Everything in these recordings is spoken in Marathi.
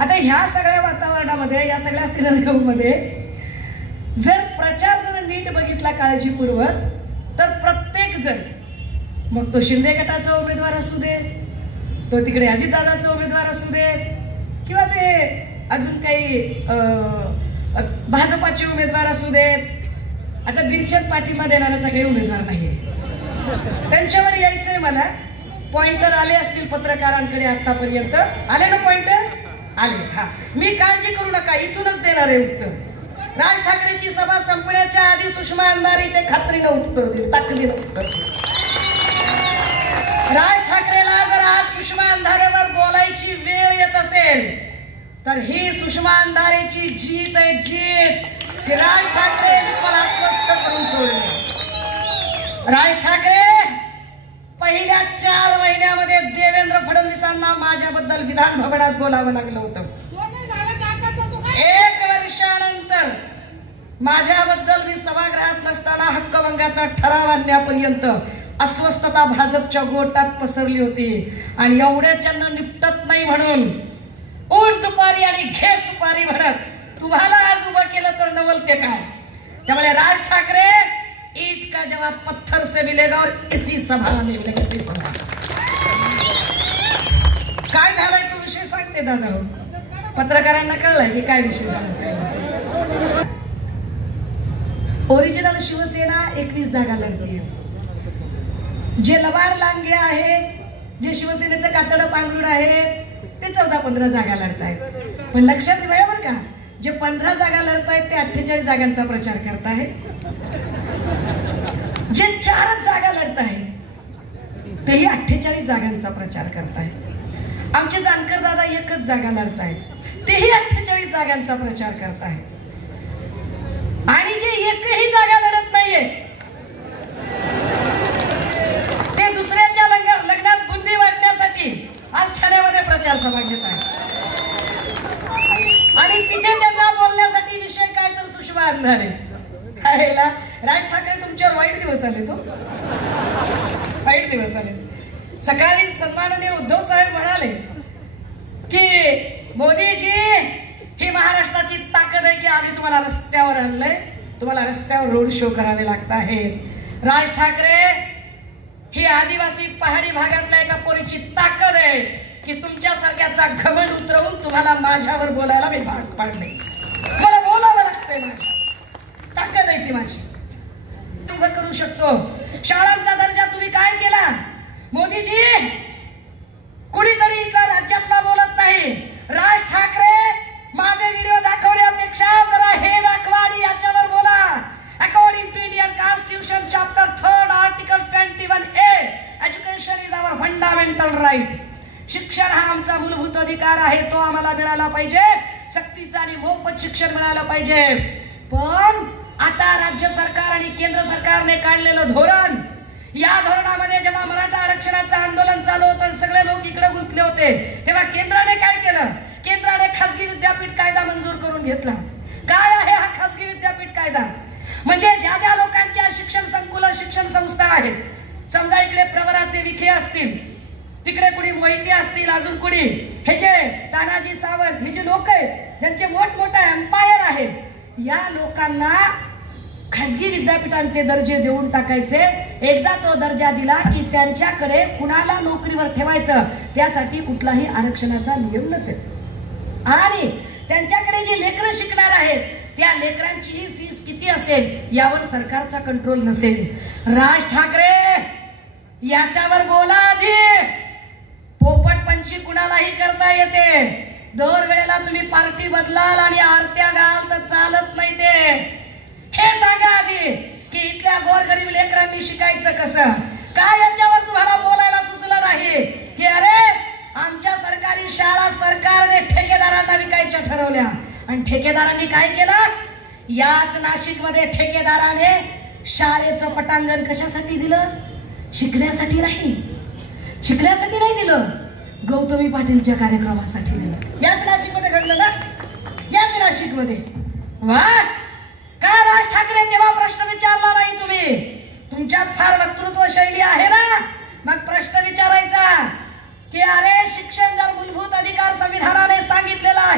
आता ह्या सगळ्या वातावरणामध्ये, या सगळ्या सिनेरिओमध्ये जर प्रचार जर नीट बघितला काळजीपूर्वक, तर प्रत्येक जण, मग तो शिंदे गटाचा उमेदवार असू दे, तो तिकडे अजितदादाचा उमेदवार असू दे, किंवा ते अजून काही भाजपाचे उमेदवार असू देत, आता बिनशर्त पाठिंबा देणाऱ्याचा काही उमेदवार नाहीये, त्यांच्यावर यायचंय मला. पॉइंटर आले असतील पत्रकारांकडे आतापर्यंत? आले ना पॉइंटर? आले. हा, मी काळजी करू नका, इथूनच देणार आहे उत्तर. राज ठाकरेची सभा संपण्याच्या आधी सुषमा अंधारे ते खात्रीनं उत्तर देईल, ताकदीनं उत्तर देईल. राज ठाकरेला जर आज सुषमा अंधारेवर बोलायची वेळ येत असेल, तर ही सुषमा अंधारेची जीत आहे, जीत. की राज ठाकरे मला स्वस्थ करून सोडले. राज ठाकरे पहिल्या 4 महिन्यामध्ये देवेंद्र फडणवीसांना माझ्याबद्दल विधान भवनात बोलावं लागलं होतं. 1 वर्षानंतर माझ्याबद्दल मी सभागृहात नसताना हक्कभंगाचा ठराव आणण्यापर्यंत अस्वस्थता भाजपच्या गोटात पसरली होती. आणि एवढ्याच्यानं निपटत नाही म्हणून उठ दुपारी आणि घे सुपारी म्हणत तुम्हाला आज उभं केलं तर नवलते काय. त्यामुळे राज ठाकरे, ईट का जवाब पत्थर से मिलेगा और इसी सभा में मिलेगा, इसी सभा. काय झालाय तो विषय सांगते दादा. पत्रकारांना कळलाय की काय विषय झाला. ओरिजिनल शिवसेना 21 जागा लढतीये. जे लबाड लांडगे आहेत, जे शिवसेनेचं कातडं पांघरुण आहेत, ते 14-15 जागा लढतायत. पण लक्षात ठेवा बरं का, जे 15 जागा लढतायत ते 48 जागांचा प्रचार करतायत. जे 4 जागा लढतायत तेही 48 जागांचा प्रचार करतायत. आमचे जानकर दादा 1च जागा लढतायत, तेही 48 जागांचा प्रचार करतायत. आणि जे एकही जागा लढत नाहीये ते दुसऱ्याच्या लग्नात बुंदी वाटण्यासाठी आज ठाण्यामध्ये प्रचार सभा घेत आहेत. आणि तिथे त्यांना बोलण्यासाठी विषय काय तर सुषमा अंधारे. खायला राज ठाकरे तुमच्यावर वाईट दिवस आले, तो वाईट दिवस आले. सकाळी सन्माननीय उद्धव साहेब म्हणाले की मोदीजी, ही महाराष्ट्राची ताकद आहे की आम्ही तुम्हाला रस्त्यावर आणलंय, तुम्हाला रस्त्यावर रोड शो करावे लागत आहे. राज ठाकरे, ही आदिवासी पहाडी भागातल्या एका पोरीची ताकद आहे की तुमच्यासारख्याचा घमंड उतरवून तुम्हाला माझ्यावर बोलायला मी भाग पाडले. मला बोलावं लागतंय, माझ्या ताकद आहे ती माझी, उभं करू शकतो. शाळांचा दर्जा तुम्ही काय केला मोदीजी? कुणीतरी इथला राज्यातला बोलत नाही. राज ठाकरे, माझे व्हिडिओ दाखवण्यापेक्षा जरा हे दाखवा आणि याच्यावर बोला. According to Indian constitution chapter 3 article 21A, education is our fundamental right. शिक्षण हा आमचा मूलभूत अधिकार आहे, तो आम्हाला मिळाला पाहिजे. सक्तीचं आणि मोफत शिक्षण मिळालं पाहिजे. पण आता राज्य सरकार आणि केंद्र सरकारने काढलेलं धोरण, या धोरणामध्ये जेव्हा मराठा आरक्षणाचं आंदोलन चालू होतं, सगळे लोक इकडे गुंतले होते, तेव्हा केंद्राने काय केलं? केंद्राने खासगी विद्यापीठ कायदा मंजूर करून घेतला. काय आहे हा खासगी विद्यापीठ कायदा? म्हणजे ज्या ज्या लोकांच्या शिक्षण संकुल, शिक्षण संस्था आहेत, समजा इकडे प्रवराचे विखे असतील, तिकडे कुणी मोहिते असतील, अजून कुणी हे जे तानाजी सावंत, हे जे लोक आहेत ज्यांचे मोठमोठे एम्पायर आहेत, या लोकांना खासगी विद्यापीठांचे दर्जे देऊन टाकायचे. एकदा तो दर्जा दिला की त्यांच्याकडे कुणाला नोकरीवर ठेवायचं त्यासाठी कुठलाही आरक्षणाचा नियम नसेल. आणि त्यांच्याकडे जे लेकरं शिकणार आहेत त्या लेकरांची फीस किती असेल यावर सरकारचा कंट्रोल नसेल. राज ठाकरे, याच्यावर बोला आधी. पोपटपंची कुणालाही करता येते. दर वेळेला तुम्ही पार्टी बदलाल आणि आरत्या घाल तर चालत नाही. ते हे सांगा आधी की इथल्या गोरगरीब लेकरांनी शिकायचं कसं काय. याच्यावर तुम्हाला बोलायला सुचलं नाही की अरे आमच्या सरकारी शाळा सरकारने ठेकेदारांना विकायच्या ठरवल्या. आणि ठेकेदारांनी काय केलं? याच नाशिकमध्ये ठेकेदाराने शाळेचं पटांगण कशासाठी दिलं? शिकण्यासाठी नाही. शिकण्यासाठी नाही दिलं, गौतमी पाटीलच्या कार्यक्रमासाठी दिलं. याच नाशिकमध्ये घडलं ना, याच नाशिकमध्ये. वा, का राज ठाकरे तेव्हा प्रश्न विचारला नाही तुम्ही? तुमच्यात फार वक्तृत्व शैली आहे ना, मग प्रश्न विचारायचा की अरे शिक्षण जर मूलभूत अधिकार संविधानाने सांगितलेला आहे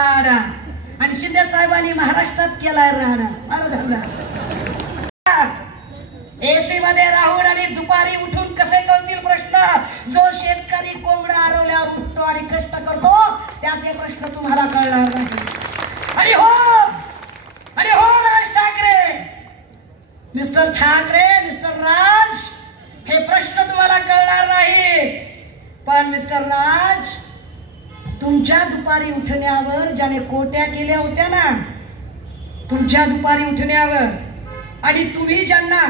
राडा आणि शिंदे साहेबांनी महाराष्ट्रात केलाय राडा. एसी मध्ये राहून आणि दुपारी उठून कसे कळतील प्रश्न? जो शेतकरी कोंबडा आरवल्यावर उठतो आणि कष्ट करतो त्याचे प्रश्न तुम्हाला कळणार नाही. आणि हो राज ठाकरे, मिस्टर ठाकरे, मिस्टर राज, हे प्रश्न तुम्हाला कळणार नाही. पण मिस्टर राज, तुमच्या दुपारी उठण्यावर ज्याने कोट्या केल्या होत्या ना, तुमच्या दुपारी उठण्यावर, आणि तुम्ही ज्यांना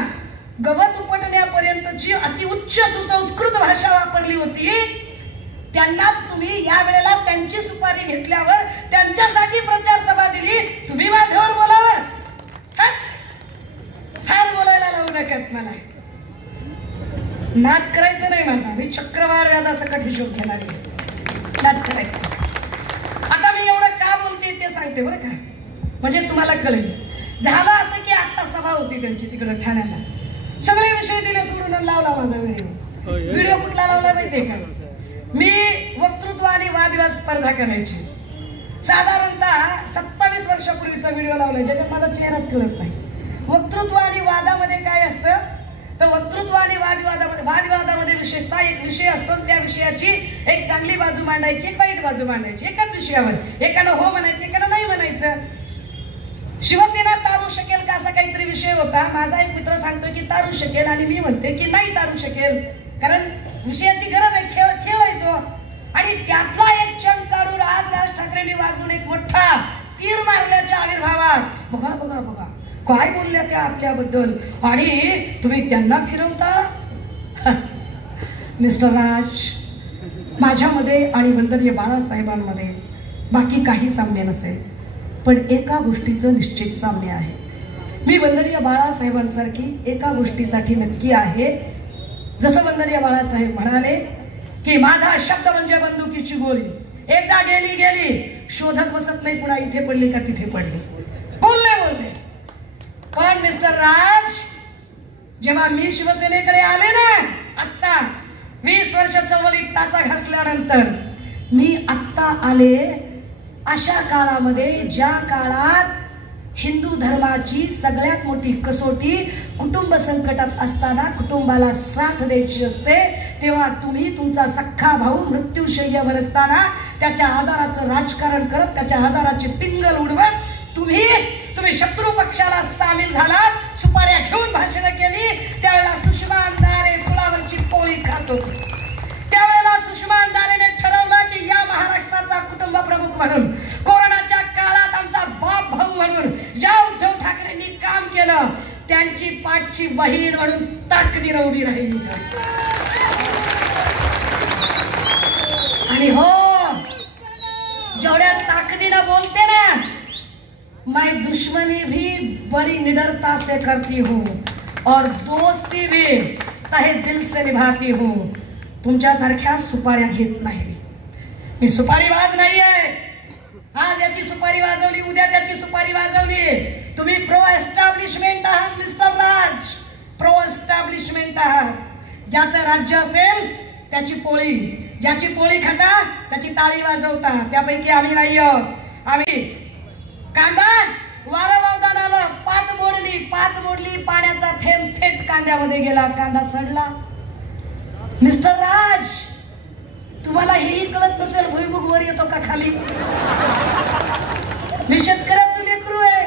गवत उपटण्यापर्यंतची अतिउच्च सुसंस्कृत भाषा वापरली होती, त्यांनाच तुम्ही या वेळेला त्यांची सुपारी घेतल्यावर त्यांच्यासाठी प्रचार सभा दिली. तुम्ही माझ्यावर बोलावर फार बोलायला लावू नका. मला नाट करायचं नाही माझा. मी चक्रवाढ व्याजासकट हिशोब घेणार आहे. नाट करायचं. आता मी एवढं का बोलते ते सांगते बरं का, म्हणजे तुम्हाला कळेल. झालं असं की आता सभा होती त्यांची तिकडं ठाण्याला, सगळे विषय दिले सोडून लावला माझा व्हिडिओ कुठला लावला माहितीये का? मी वक्तृत्व आणि वादविवाद स्पर्धा करायची. साधारणतः 27 वर्षापूर्वीचा व्हिडिओ लावलाय, ज्याच्यात माझा चेहराच कळत नाही. वक्तृत्व आणि वादामध्ये काय असतं तर वक्तृत्व आणि वादविवादामध्ये विशेषतः एक विषय असतो. त्या विषयाची एक चांगली बाजू मांडायची, एक वाईट बाजू मांडायची एकाच विषयावर. एकानं हो म्हणायचं, एकानं नाही म्हणायचं. शिवसेना तारू शकेल का असा काहीतरी विषय होता. माझा एक मित्र सांगतोय की तारू शकेल आणि मी म्हणते की नाही तारू शकेल, कारण विषयाची गरज आहे, खेळ आहे तो. आणि त्यातला एक चंक काढून आज राज ठाकरेंनी वाजवून एक मोठा तीर मारल्याच्या आविर्भावात बघा बघा बघा काय बोलल्या त्या आपल्याबद्दल, आणि तुम्ही त्यांना फिरवता. मिस्टर राज, माझ्यामध्ये आणि वंदनीय बाळासाहेबांमध्ये बाकी काही साम्य नसेल, पण एका गोष्टीचं निश्चित साम्य आहे. मी वंदनीय बाळासाहेबांसारखी एका गोष्टीसाठी नक्की आहे. जसं वंदनीय बाळासाहेब म्हणाले की माझा शब्द म्हणजे बंदुकीची गोळी, एकदा गेली शोधत बसत नाही, पुन्हा इथे पडली का तिथे पडली. बोलले. पण मिस्टर राज, जेव्हा मी शिवसेनेकडे आले ना, आता 20 वर्ष चळवळीत टाचा घासल्यानंतर मी आत्ता आले अशा काळामध्ये, ज्या काळात हिंदू धर्माची सगळ्यात मोठी कसोटी कुटुंब संकटात असताना कुटुंबाला साथ द्यायची असते, तेव्हा तुम्ही तुमचा सख्खा भाऊ मृत्यूशय्यावर असताना त्याच्या आजाराचं राजकारण करत, त्याच्या आजाराची टिंगल उडवत तुम्ही शत्रू पक्षाला सामील झालात, सुपाऱ्या घेऊन भाषण केली. त्यावेळेला सुषमा अंधारे सुळावरची पोळी खात होती. त्यावेळेला सुषमा अंधारेने ठरवलं की या महाराष्ट्राचा कुटुंब प्रमुख म्हणून, कोरोनाच्या काळात आमचा बाप भाऊ म्हणून ज्या उद्धव ठाकरेंनी काम केलं, त्यांची पाठची बहीण म्हणून ताकदीने उभी राहिली. आणि हो, जेवढ्या ताकदीने बोलते ना, मैं दुश्मनी भी बड़ी निडरता से करती हूँ और दोस्ती भी तहे दिल से निभाती हूँ. तुमच्यासारख्या सुपाऱ्या घेत नाही मी. सुपारीबाज नाही आहे. आज याची सुपारी वाजवली, उद्या त्याची सुपारी वाजवली. तुम्ही प्रो एस्टॅब्लिशमेंट आहात मिस्टर राज, प्रो एस्टॅब्लिशमेंट आहात. ज्याचं राज्य असेल त्याची पोळी, ज्याची पोळी खाता त्याची टाळी वाजवता. त्यापैकी आम्ही नाही आहोत. आम्ही कांदा वारं वावदान आलं, पात मोडली, पाण्याचा थेंब थेट कांद्यामध्ये गेला, कांदा सडला. मिस्टर राज, तुम्हाला हेही कळत नसेल भुईमुग वर येतो का खाली. मी शेतकऱ्याचं लेकरू आहे,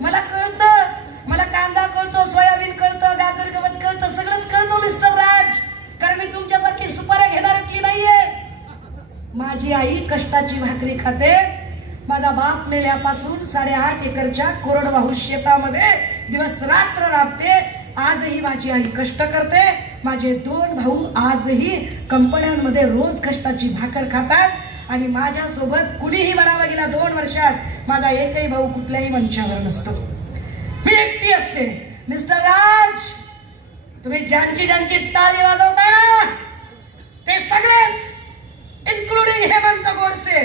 मला कळतं. मला कांदा कळतो, सोयाबीन कळतं, गाजर गवत कळतं, सगळंच कळतं मिस्टर राज. कारण मी तुमच्यासारखी सुपाऱ्या घेणाऱ्यातली नाहीये. माझी आई कष्टाची भाकरी खाते. माझा बाप मेल्यापासून 8.5 एकरच्या कोरडवाहू शेतामध्ये दिवस रात्र राबते. आजही माझी आई कष्ट करते. माझे 2 भाऊ आजही कंपन्यांमध्ये रोज कष्टाची भाकर खातात. आणि माझ्यासोबत कुणीही म्हणावं गेला 2 वर्षात माझा एकही भाऊ कुठल्याही मंचावर नसतो. मी एकटी असते. मिस्टर राज, तुम्ही ज्यांची टाळी वाजवताय ना, ते सगळेच इन्क्लुडिंग हेमंत गोडसे,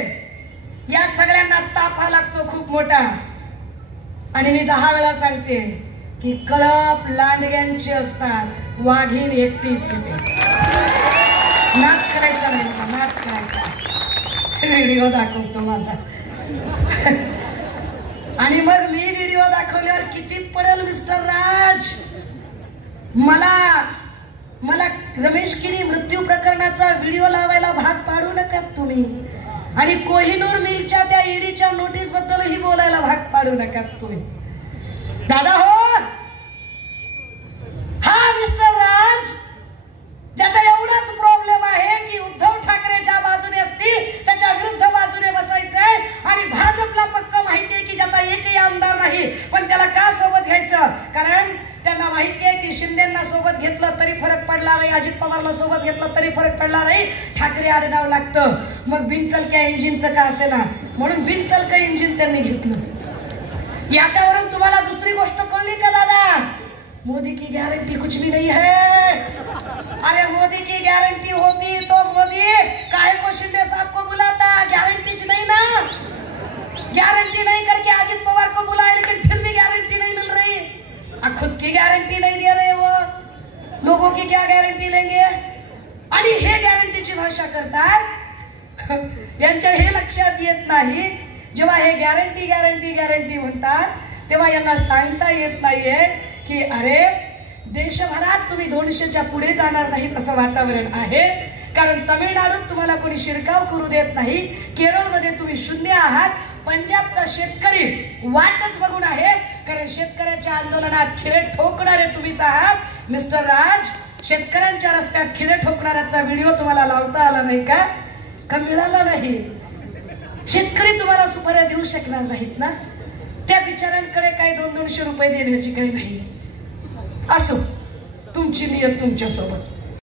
या सगळ्यांना तापा लागतो खूप मोठा. आणि मी 10 वेळा सांगते की कळप लांडग्यांचे असतात, वाघीण एकटीच येते. नाच करायचा नाही, नाच करायचा. व्हिडिओ दाखवतो माझा. आणि मग मी व्हिडिओ दाखवल्यावर किती पडेल मिस्टर राज? मला रमेश किनी मृत्यू प्रकरणाचा व्हिडिओ लावायला भाग पाडू नका तुम्ही, आणि कोहिनूर मिलच्या त्या ईडीच्या नोटीस बद्दलही बोलायला भाग पाडू नका तुम्ही. दादा हो, हा मिस्टर राज ज्याचा एवढाच प्रॉब्लेम आहे की उद्धव ठाकरेच्या बाजूने असतील त्याच्या विरुद्ध बाजूने बसायचंय, आणि भाजपला पक्क माहितीये की ज्याचा एकही आमदार नाही, पण त्याला का सोबत घ्यायचं? कारण त्यांना माहिती आहे की शिंदेना सोबत घेतलं तरी फरक पडला नाही, अजित पवारला सोबत घेतलं तरी फरक पडला नाही, ठाकरे आडनाव लागतं. मग बिनचलक्या इंजिनचं का असे ना, म्हणून बिनचलकं इंजिन त्यांनी घेतलं. याच्यावरून तुम्हाला दुसरी गोष्ट कळली का दादा? मोदी की गॅरंटी कुछ भी नहीं है. अरे मोदी की गॅरंटी होती तो मोदी काहे को शिंदे साहब को बुलाता? गॅरंटीच नहीं ना, गारंटी नहीं करके अजित पवार को बुलाए, लेकिन फिर भी गारंटी नहीं मिल रही. खुद की गारंटी नहीं दे रहे वो, लोगों की क्या गारंटी लेंगे? आणि हे गॅरंटीची भाषा करतात. यांच्या हे लक्षात येत नाही, जेव्हा हे गॅरंटी गॅरंटी गॅरंटी म्हणतात तेव्हा यांना सांगता येत नाहीये की अरे देशभरात तुम्ही 200च्या पुढे जाणार नाही असं वातावरण आहे. कारण तमिळनाडूत तुम्हाला कोणी शिरकाव करू देत नाही, केरळमध्ये तुम्ही शून्य आहात, पंजाबचा शेतकरी वाटच बघून आहे, कारण शेतकऱ्याच्या आंदोलनात खिळे ठोकणारे तुम्हीच आहात. मिस्टर राज, शेतकऱ्यांच्या रस्त्यात खिळे ठोकणाऱ्याचा व्हिडिओ तुम्हाला लावता आला नाही का? का मिळाला नाही? शेतकरी तुम्हाला सुपाऱ्या देऊ शकणार नाहीत ना, त्या बिचाऱ्यांकडे काही 200-200 रुपये देण्याची काही नाही. असो, तुमची नियत तुमच्या सोबत.